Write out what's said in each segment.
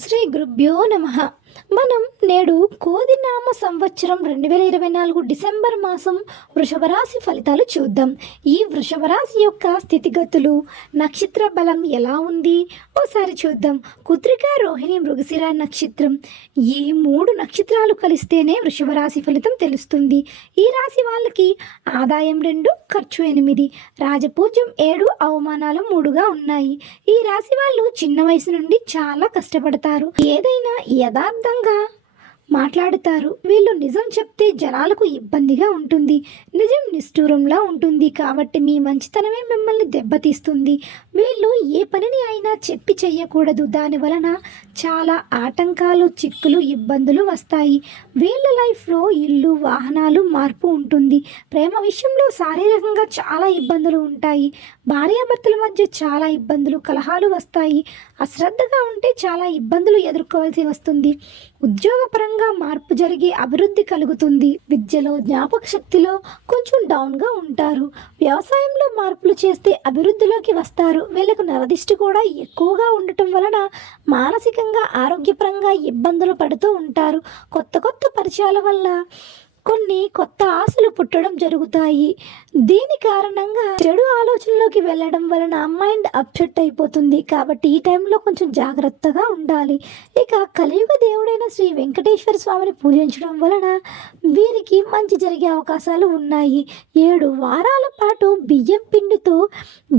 శ్రీ గురుభ్యో నమః. మనం నేడు కోదినామ సంవత్సరం 2024 డిసెంబర్ మాసం వృషభ రాశి ఫలితాలు చూద్దాం. ఈ వృషభ రాశి యొక్క స్థితిగతులు, నక్షత్ర బలం ఎలా ఉంది ఓసారి చూద్దాం. కృత్తిక, రోహిణి, మృగశిర నక్షత్రం, ఈ 3 నక్షత్రాలు కలిస్తేనే వృషభ రాశి ఫలితం తెలుస్తుంది. ఈ రాశి వాళ్ళకి ఆదాయం 2, ఖర్చు 8, రాజపూజ్యం 7, అవమానాలు 3గా ఉన్నాయి. ఈ రాశి వాళ్ళు చిన్న వయసు నుండి చాలా కష్టపడతారు. ఏదైనా యథార్థంగా మాట్లాడుతారు. వీళ్ళు నిజం చెప్తే జనాలకు ఇబ్బందిగా ఉంటుంది. నిజం నిష్ఠూరంలా ఉంటుంది. కాబట్టి మీ మంచితనమే మిమ్మల్ని దెబ్బతీస్తుంది. వీళ్ళు ఏ పనిని అయినా చెప్పి చెయ్యకూడదు. దాని వలన చాలా ఆటంకాలు, చిక్కులు, ఇబ్బందులు వస్తాయి. వీళ్ళ లైఫ్లో ఇల్లు, వాహనాలు, మార్పు ఉంటుంది. ప్రేమ విషయంలో శారీరకంగా చాలా ఇబ్బందులు ఉంటాయి. భార్యాభర్తల మధ్య చాలా ఇబ్బందులు, కలహాలు వస్తాయి. అశ్రద్ధగా ఉంటే చాలా ఇబ్బందులు ఎదుర్కోవాల్సి వస్తుంది. ఉద్యోగపరంగా మార్పు జరిగి అభివృద్ధి కలుగుతుంది. విద్యలో, జ్ఞాపక శక్తిలో కొంచెం డౌన్గా ఉంటారు. వ్యవసాయంలో మార్పులు చేస్తే అభివృద్ధిలోకి వస్తారు. వీళ్ళకు నరదిష్టి కూడా ఎక్కువగా ఉండటం వలన మానసికంగా, ఆరోగ్యపరంగా ఇబ్బందులు పడుతూ ఉంటారు. కొత్త కొత్త పరిచయాల వల్ల కొన్ని కొత్త ఆశలు పుట్టడం జరుగుతాయి. దీని కారణంగా చెడు ఆలోచనలోకి వెళ్ళడం వలన మైండ్ అప్సెట్ అయిపోతుంది. కాబట్టి ఈ టైంలో కొంచెం జాగ్రత్తగా ఉండాలి. ఇక కలియుగ దేవుడైన శ్రీ వెంకటేశ్వర స్వామిని పూజించడం వలన వీరికి మంచి జరిగే అవకాశాలు ఉన్నాయి. 7 వారాల పాటు బియ్యం పిండితో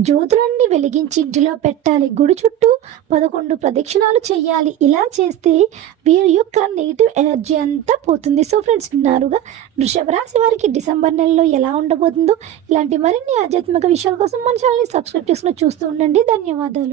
జ్యోతులన్నీ వెలిగించి ఇంటిలో పెట్టాలి. గుడి చుట్టూ 11 ప్రదక్షిణాలు చేయాలి. ఇలా చేస్తే వీరి యొక్క నెగిటివ్ ఎనర్జీ అంతా పోతుంది. సో ఫ్రెండ్స్, విన్నారుగా వృషభ రాశి వారికి డిసెంబర్ నెలలో ఎలా ఉండబోతుందో. ఇలాంటి మరిన్ని ఆధ్యాత్మిక విషయాల కోసం మన ఛానల్ని సబ్స్క్రైబ్ చేసుకుని చూస్తూ ఉండండి. ధన్యవాదాలు.